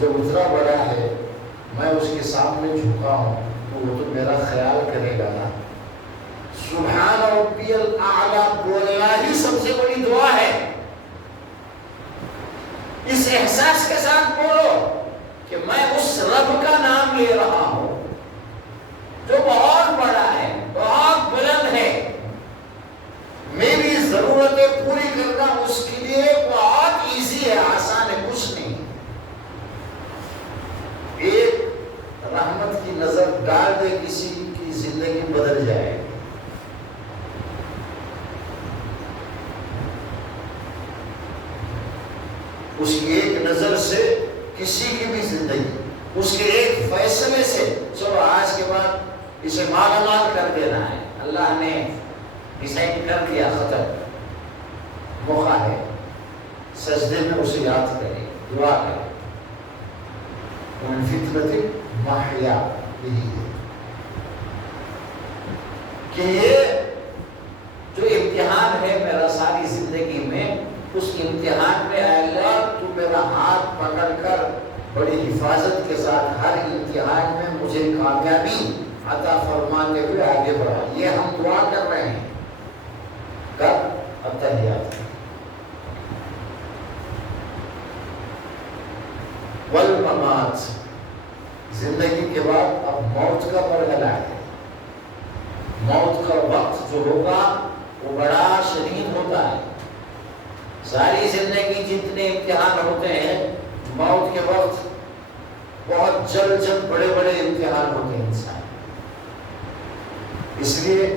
جب اتنا بڑا ہے میں اس کے سامنے جھکا ہوں تو وہ تو میرا خیال کرے گا نا۔ سبحان ربی الاعلی بولنا ہی سب سے بڑی دعا ہے۔ اس احساس کے ساتھ بولو کہ میں اس رب کا نام لے رہا ہوں جو بہت بڑا ہے، بہت بلند ہے، میری ضرورتیں پوری کرنا اس کے لیے بہت ایزی ہے، آسان ہے، کچھ نہیں۔ ایک رحمت کی نظر ڈال دے کسی کی زندگی بدل جائے، اس کی ایک نظر سے کسی کی بھی زندگی، اس کے ایک فیصلے سے، چلو آج کے بعد اسے مالا مال کر دینا ہے، اللہ نے ڈیسائیڈ کر دیا، ختم، موقع ہے، سجدے میں اسے یاد کرے، دعا کرے، وَمِنْ فِتْنَةِ مَحْيَا یہی ہے کہ یہ جو امتحان ہے میرا ساری زندگی میں، اس امتحان میں اے اللہ تو میرا ہاتھ پکڑ کر بڑی حفاظت کے ساتھ ہر امتحان میں مجھے کامیابی عطا فرماتے ہوئے آگے بڑھا۔ یہ ہم دعا کر رہے ہیں کب؟ التحیات، والممات، زندگی کے بعد اب موت کا مرحلہ ہے، موت کا وقت جو ہوگا وہ بڑا شدید ہوتا ہے۔ ساری زندگی جتنے امتحان ہوتے ہیں، موت کے وقت بہت جلد بڑے بڑے امتحان ہوتے ہیں انسان۔ اس لیے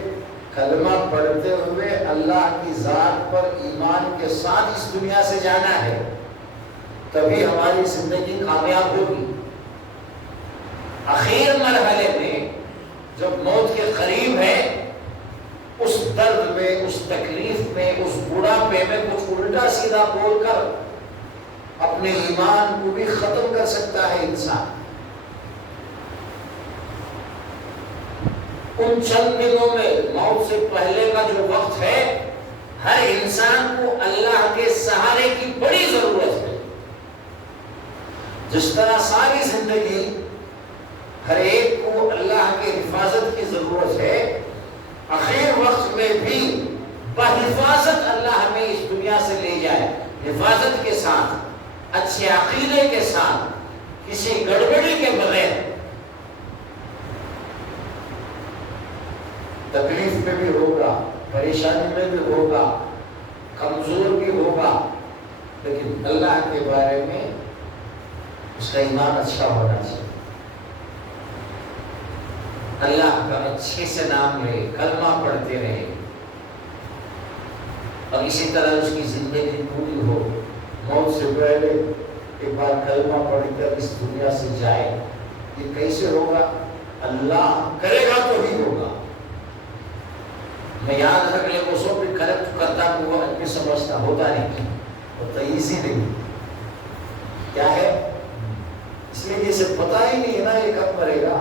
کلمہ پڑھتے ہوئے اللہ کی ذات پر ایمان کے ساتھ اس دنیا سے جانا ہے، تبھی ہماری زندگی کامیاب ہوگی۔ آخر مرحلے میں جب موت کے قریب ہے، اس درد میں، اس تکلیف میں، اس بڑھاپے میں کچھ الٹا سیدھا بول کر اپنے ایمان کو بھی ختم کر سکتا ہے انسان۔ ان چند دنوں میں، موت سے پہلے کا جو وقت ہے، ہر انسان کو اللہ کے سہارے کی بڑی ضرورت ہے۔ جس طرح ساری زندگی ہر ایک کو اللہ کے حفاظت کی ضرورت ہے، آخر وقت میں بھی بحفاظت اللہ ہمیں اس دنیا سے لے جائے، حفاظت کے ساتھ، اچھے عقیدے کے ساتھ، کسی گڑبڑی کے بغیر۔ تکلیف میں بھی ہوگا، پریشانی میں بھی ہوگا، کمزور بھی ہوگا، لیکن اللہ کے بارے میں اس کا ایمان اچھا ہونا چاہیے، اللہ کا اچھے سے نام لے، کلمہ پڑھتے رہے، اور اسی طرح اس کی زندگی پوری ہو، موت سے پہلے ایک بار کلمہ پڑھ کر اس دنیا سے جائے۔ یہ کیسے ہوگا؟ اللہ کرے گا تو ہی ہوگا۔ میں یاد رکھ لے وہ سب بھی کریکٹ کرتا ہوں، وہ آدمی سمجھتا ہوتا نہیں، ہوتا ایزی نہیں، کیا ہے؟ اس لیے جسے پتا ہی نہیں ہے نا یہ کب مرے گا۔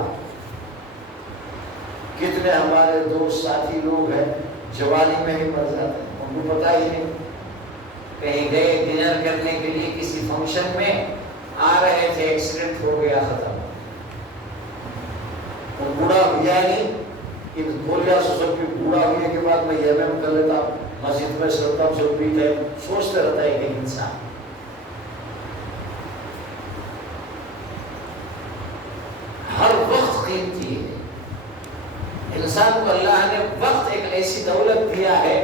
کتنے ہمارے دوست ساتھی لوگ ہیں جوانی میں ہی مر جاتے ہیں، ان کو پتا ہی نہیں، کہیں گئے ڈنر کرنے کے لیے کسی فنکشن میں، آ رہے تھے، ایکسیڈنٹ ہو گیا، ختم، وہ بوڑھا ہوا نہیں کہ بولیا سوچ کے بوڑھا ہونے کے بعد میں یہ میں کر لیتا، مسجد میں سرتا جو پیتے سوچتے رہتا ہے کہ انسان ہر وقت قیمتی ہے۔ انسان کو اللہ نے وقت ایک ایسی دولت دیا ہے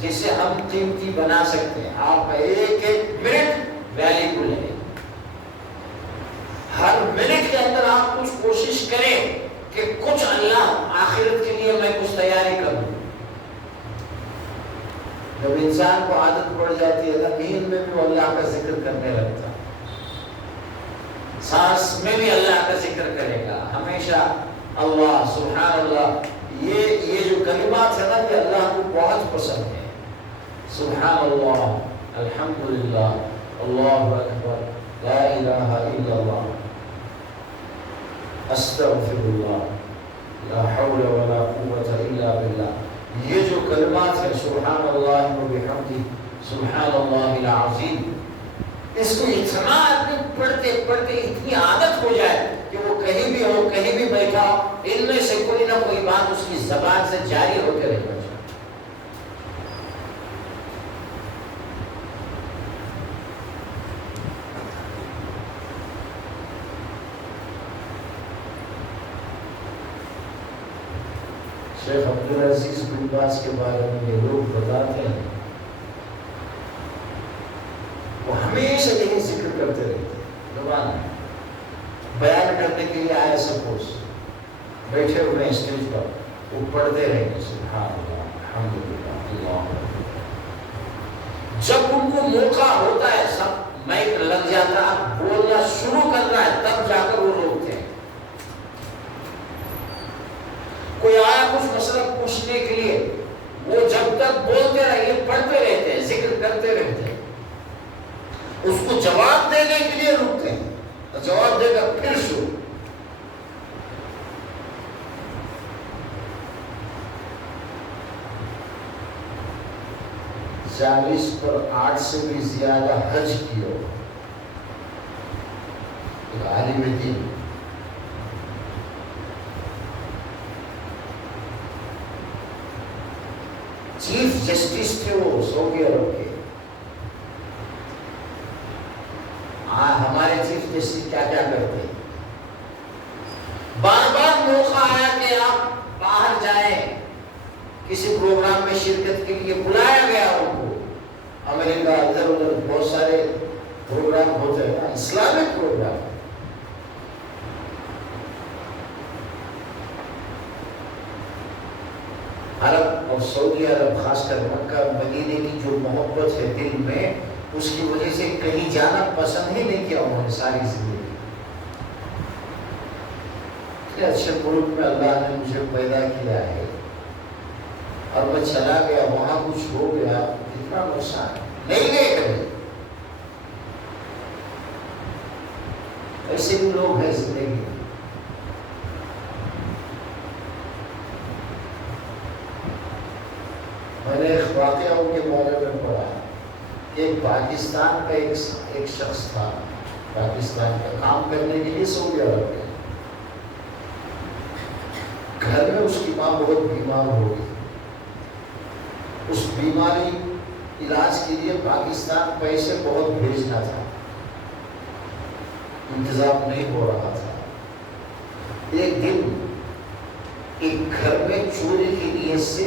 جسے ہم قیمتی بنا سکتے ہیں۔ آپ کا ایک ایک منٹ ویلیبل ہے، ہر منٹ کے اندر آپ کچھ کوشش کریں کہ کچھ اللہ آخرت کے لیے میں کچھ تیاری کروں۔ جب انسان کو عادت پڑ جاتی ہے نا، نیند میں بھی وہ اللہ کا ذکر کرنے لگتا ہے، سانس میں بھی اللہ کا ذکر کرے گا ہمیشہ، اللہ سبحان اللہ۔ یہ جو کلمات ہے نا، یہ اللہ کو بہت پسند ہے، سبحان اللہ، الحمدللہ، اللہ اکبر، لا الہ الا اللہ، استغفر اللہ، لا حول ولا قوت الا باللہ۔ یہ جو کلمات ہیں، سبحان اللہ و بحمدہ، سبحان اللہ العظیم، اس کو اتنا آدمی پڑھتے پڑھتے اتنی عادت ہو جائے کہ وہ کہیں بھی ہو، کہیں بھی بیٹھا ہو، ان میں سے کوئی نہ کوئی بات اس کی زبان سے جاری ہوتے رہے گا۔ شیخ عبدالعزیز بن باز کے بارے میں یہ لوگ بتاتے ہیں، وہ ہمیشہ یہی ذکر کرتے رہتے، زبان میں بیان کرنے کے لیے آئے، سپوز بیٹھے ہوئے اسٹیج پر، وہ پڑھتے رہے سبحان اللہ، الحمدللہ، اللہ اکبر۔ جب ان کو موقع ہوتا ہے، سب مائک لگ جاتا، بولنا شروع کرنا ہے، تب جا کر وہ روکتے ہیں۔ کوئی آیا کچھ مسئلہ پوچھنے کے لیے، وہ جب تک بولتے رہے، پڑھتے رہتے ہیں، ذکر کرتے رہتے ہیں، اس کو جواب دینے کے لیے رکتے ہیں، جواب دے کر پھر شروع۔ چالیس پر 8 سے بھی زیادہ حج کیے، ایک عالم دین، چیف جسٹس تھے وہ سعودی عرب کے۔ ہمارے چیف جسٹس کیا کیا کرتے ہیں، بار بار موقع آیا کہ آپ باہر جائیں، کسی پروگرام میں شرکت کے لیے بلایا گیا ان کو، امریکہ ادھر ادھر بہت سارے پروگرام ہوتے ہیں نا، اسلامک پروگرام، عرب اور سعودی عرب، خاص کر مکہ مدینے کی جو محبت ہے دل میں، اس کی وجہ سے کہیں جانا پسند ہی نہیں کیا انہوں نے ساری زندگی۔ اچھے ملک میں اللہ نے مجھے پیدا کیا ہے اور میں چلا گیا، وہاں کچھ ہو گیا، کتنا نقصان ہے، نہیں گئے کبھی۔ ایسے بھی لوگ ہیں زندگی میں۔ میں نے ایک واقعہ ان کے بارے میں پڑھا، ایک پاکستان کا ایک شخص تھا، پاکستان کا کام کرنے کے لیے سعودی عرب گیا، گھر میں اس کی ماں بہت بیمار ہو گئی، اس بیماری علاج کے لیے پاکستان پیسے بہت بھیجنا تھا، انتظام نہیں ہو رہا تھا۔ ایک دن ایک گھر میں چوری کی نیت سے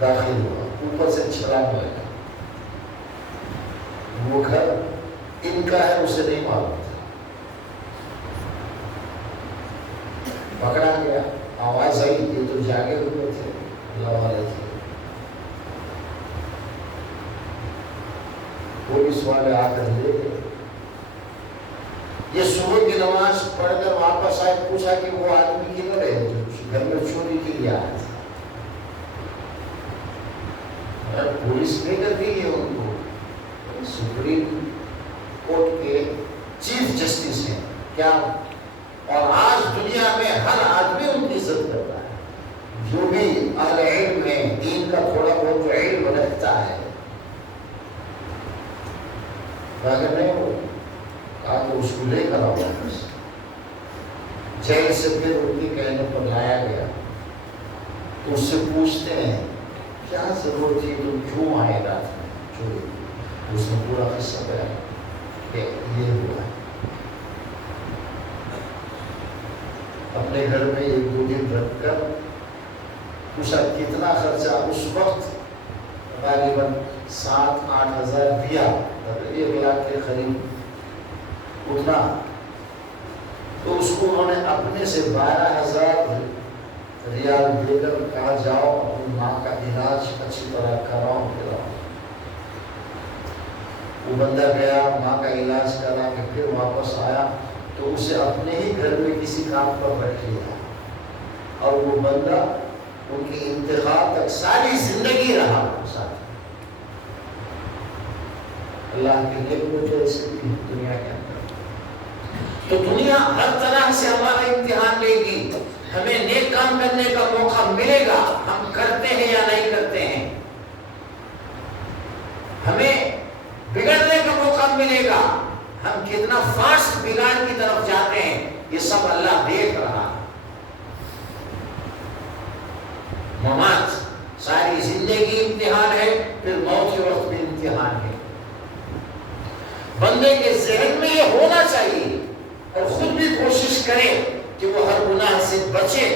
داخل ہوا، اوپر سے چھلانگ لگا، وہ گھر ان کا ہے اسے نہیں معلوم تھا، پکڑا گیا، آواز آئی، یہ تو جاگے ہوئے تھے، اللہ والے تھے، پولیس والے آ کر لے گئے۔ یہ صبح کی نماز پڑھ کر واپس آئے، پوچھا کہ وہ آدمی کدھر ہے جو گھر میں چوری کے لیے آیا تھا؟ پولیس نہیں کر دی ہے ان کو، سپریم کورٹ کے چیف جسٹس ہیں کیا، اور آج دنیا میں ہر آدمی ان کی عزت کرتا ہے، جو بھی اہل علم ہے، دین کا تھوڑا بہت جو علم رکھتا ہے، اگر نہیں ہو کہا کہ اس کو لے کر آؤ، جیل سے پھر ان کے کہنے پر لایا گیا تو اس سے پوچھتے ہیں کیا ضرورت تھی، تم کیوں آئے رات میں چوری؟ اس نے پورا قصہ بیان کہ یہ ہوا ہے، اپنے گھر میں 1-2 دن رکھ کر پوچھا کتنا خرچہ، اس وقت غالباً 7-8 ہزار دیا، 1 لاکھ کے قریب اتنا، تو اس کو انہوں نے اپنے سے 12,000 ریال دے کر کہا جاؤ اپنی ماں کا علاج اچھی طرح کراؤ پھراؤ۔ وہ بندہ گیا، ماں کا علاج کرا کے پھر واپس آیا تو اسے اپنے ہی گھر میں کسی کام پر رکھ لیا، اور وہ بندہ ان کی انتقال تک ساری زندگی رہا ساتھ۔ اللہ کے نعمت ہے اس کی دنیا کے اندر، تو دنیا ہر طرح سے ہمارا امتحان لے گی، ہمیں نیک کام کرنے کا موقع ملے گا، ہم کرتے ہیں یا نہیں کرتے ہیں، ہمیں بگڑنے کا موقع ملے گا، ہم کتنا فاسٹ بگاڑ کی طرف جاتے ہیں، یہ سب اللہ دیکھ رہا ہے۔ ممات ساری زندگی امتحان ہے، پھر موت کے وقت بھی امتحان ہے۔ بندے کے ذہن میں یہ ہونا چاہیے اور خود بھی کوشش کرے کہ وہ ہر گناہ سے بچے،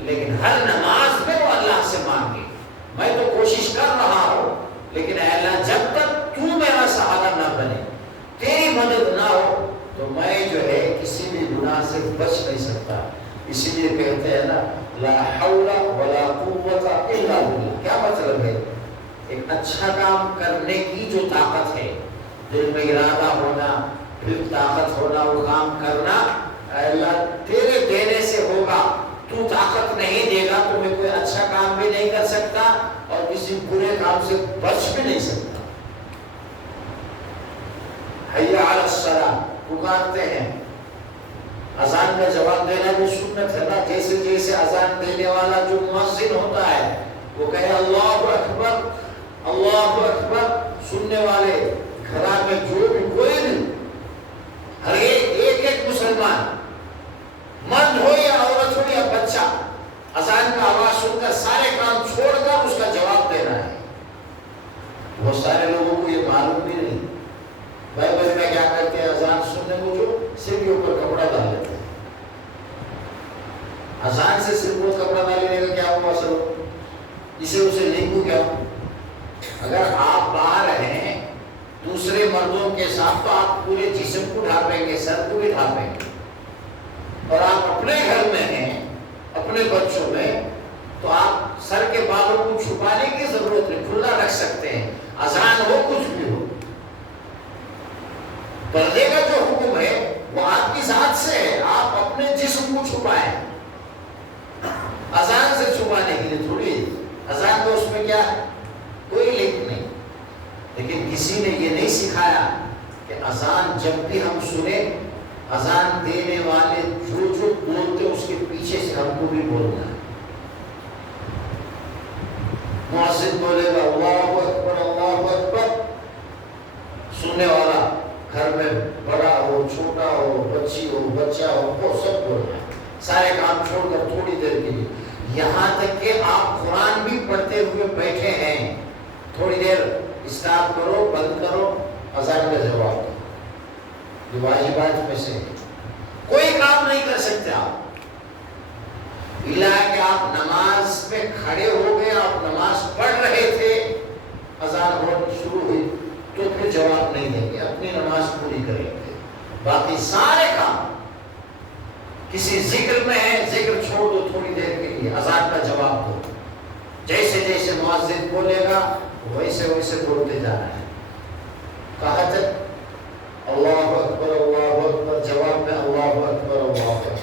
لیکن ہر نماز میں وہ اللہ سے مانگے، میں تو کوشش کر رہا ہوں لیکن اے اللہ جب تک تو میرا سہارا نہ بنے، تیری مدد نہ ہو تو میں جو ہے کسی بھی گناہ سے بچ نہیں سکتا۔ اسی لیے کہتے ہیں نا لا حول ولا قوت الا باللہ، کیا مطلب ہے؟ ایک اچھا کام کرنے کی جو طاقت ہے، دل میں ارادہ ہونا، پھر طاقت ہونا، وہ کام کرنا، اے اللہ تیرے دینے سے ہوگا، تو طاقت نہیں دے گا تو میں کوئی اچھا کام بھی نہیں کر سکتا اور کسی برے کام سے بچ بھی نہیں سکتا۔ حی علی الصلاۃ پکارتے ہیں، اذان کا جواب دینا بھی سنت ہے نا، جیسے جیسے اذان دینے والا جو مؤذن ہوتا ہے وہ کہے اللہ اکبر اللہ اکبر، سننے والے گھر میں جو بھی کوئی بھی، ہر ایک مسلمان، مرد ہو یا عورت ہو یا بچہ، اذان کا آواز سن کر سارے کام چھوڑ کر اس کا جواب دینا ہے۔ بہت سارے لوگوں کو یہ معلوم بھی نہیں، بھائی میں کیا کرتے ہیں، اذان سننے کو جو سر کے اوپر کپڑا ڈال لیتے ہیں، اذان سے سر کو کپڑا ڈال لینے کا کیا ہوا اثر، اسے لنگو کیا؟ اگر آپ باہر ہیں دوسرے مردوں کے ساتھ تو آپ پورے جسم کو ڈھانپیں گے، سر کو بھی ڈھانپیں گے، اور آپ اپنے گھر میں ہیں اپنے بچوں میں تو آپ سر کے بالوں کو چھپانے کی ضرورت نہیں، کھلا رکھ سکتے ہیں، اذان ہو کچھ بھی ہو۔ پردے کا جو حکم ہے وہ آپ کی ذات سے ہے، آپ اپنے جسم کو چھپائیں، اذان سے چھپانے کے لیے تھوڑی، اذان تو اس میں کیا ہے کوئی لنک نہیں، لیکن کسی نے یہ نہیں سکھایا کہ اذان جب بھی ہم سنیں، اذان دینے والے جو جو بولتے اس کے پیچھے سے ہم کو بھی بولنا ہے۔ مؤذن بولے گا اللہ اکبر، سننے والا گھر میں بڑا ہو چھوٹا ہو بچی ہو بچہ ہو وہ سب بولنا ہے، سارے کام چھوڑ کر تھوڑی دیر کے لیے، یہاں تک کہ آپ قرآن بھی پڑھتے ہوئے بیٹھے ہیں، تھوڑی دیر اسٹاپ کرو، بند کرو، اذان کا جواب دو، یہ واجبات میں سے کوئی کام نہیں کر سکتے آپ۔ اللہ کہ آپ نماز میں کھڑے ہو گئے، آپ نماز پڑھ رہے تھے، اذان ہونا شروع ہوئی تو پھر جواب نہیں دیں گے، اپنی نماز پوری کریں گے۔ باقی سارے کام، کسی ذکر میں ہے، ذکر چھوڑ دو تھوڑی دیر کے لیے، اذان کا جواب دو، جیسے جیسے مؤذن بولے گا ویسے ویسے بولتے جانا ہے۔ کہا تک اللہ اکبر اللہ اکبر، جواب میں اللہ اکبر اللہ اکبر،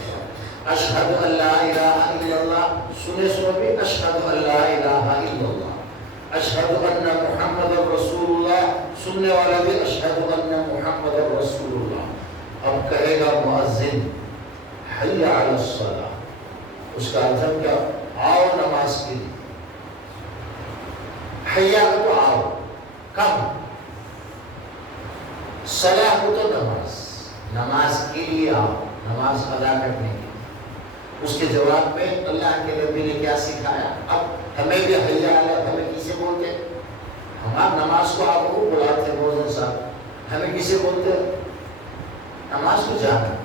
اشہد ان لا الہ الا اللہ، سنے سنو بھی اشہد ان لا الہ الا اللہ، اشہد ان محمد رسول اللہ، سننے والا بھی اشہد ان محمد رسول اللہ۔ اب کہے گا مؤذن حی علی الصلاۃ، اس کا مطلب کیا؟ آؤ نماز کے لیے۔ حیا کو تو آؤ، کب؟ صلاح کو تو نماز کے لیے آؤ، نماز ادا کرنے کے لیے۔ اس کے جواب میں اللہ کے نبی نے کیا سکھایا؟ اب ہمیں بھی حیا علی، ہمیں کسے بولتے؟ ہم نماز کو آپ کو بلاتے مولانا صاحب، ہمیں کسے بولتے؟ نماز کو جانا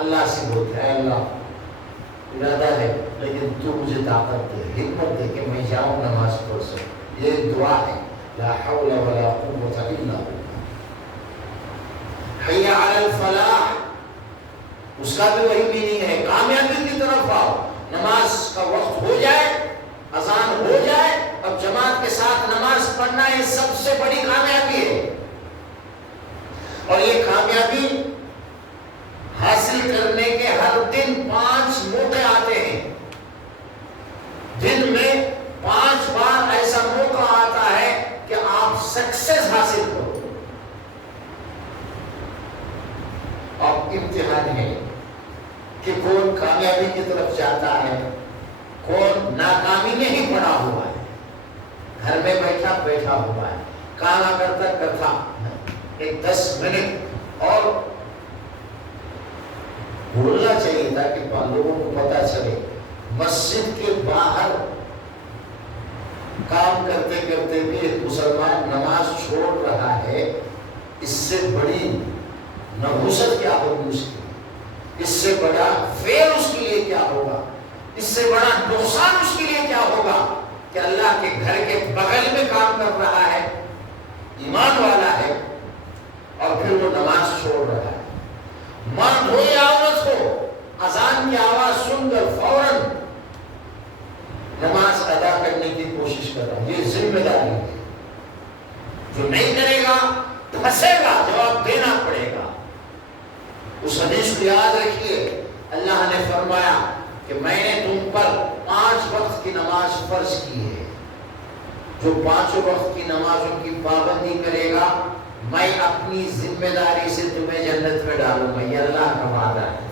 اللہ سے بولتے ہیں، اللہ ارادہ ہے لیکن تو مجھے طاقت دے، ہمت دے کہ میں جاؤں نماز پڑھ سکوں۔ یہ دعا ہے، لا حول ولا قوت الا باللہ۔ حی علی الفلاح، اس کا بھی وہی میننگ ہے، کامیابی کی طرف آؤ۔ نماز کا وقت ہو جائے، اذان ہو جائے، اب جماعت کے ساتھ نماز پڑھنا یہ سب سے بڑی کامیابی ہے۔ اور یہ کامیابی حاصل کرنے کے ہر دن 5 موقع آتے ہیں، دن میں 5 بار ایسا موقع آتا ہے کہ آپ سکسیس حاصل کرو۔ اب امتحان ہے کہ کون کامیابی کی طرف جاتا ہے، کون ناکامی میں ہی پڑا ہوا ہے، گھر میں بیٹھا ہوا ہے، کانا کرتا ایک 10 منٹ اور بولنا چاہیے تھا کہ لوگوں کو پتا چلے۔ مسجد کے باہر کام کرتے کرتے بھی ایک مسلمان نماز چھوڑ رہا ہے، اس سے بڑی نحوست کیا ہوگی اس کی، اس سے بڑا فیل اس کے لیے کیا ہوگا، اس سے بڑا نقصان اس کے لیے کیا ہوگا کہ اللہ کے گھر کے بغل میں کام کر رہا ہے، ایمان والا ہے، اور پھر وہ نماز چھوڑ رہا ہے۔ مرد ہو یا عورت ہو، اذان کی آواز سن کر فوراً نماز ادا کرنے کی کوشش کر رہا ہے، یہ ذمہ داری ہے۔ جو نہیں کرے گا پھنسے گا، جواب دینا پڑے گا۔ اس حدیث کو یاد رکھیے، اللہ نے فرمایا کہ میں نے تم پر 5 وقت کی نماز فرض کی ہے، جو 5 وقت کی نمازوں کی پابندی کرے گا میں اپنی ذمہ داری سے تمہیں جنت میں ڈالوں گا، یہ اللہ کا وعدہ ہے۔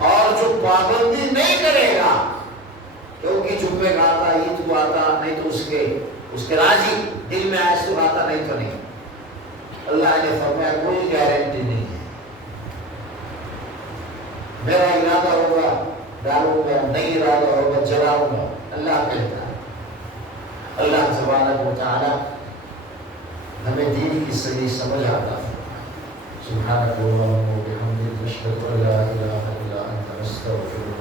اور جو پابندی نہیں کرے گا، کیونکہ جمعے کا آتا، عید کو آتا، نہیں تو اس کے راضی دل میں ایسو آتا، نہیں تو نہیں، اللہ نے فرمایا کوئی گارنٹی نہیں ہے، میرا ارادہ ہوگا ڈالوں گا، نہیں ارادہ ہوگا جلاؤں گا، اللہ کہتا ہے۔ اللہ تبارک و تعالی ہمیں دین کی صحیح سمجھ آتا ہے۔ سبحانک اللہم و بحمدک، نشہد ان لا الہ الا انت، نستغفرک۔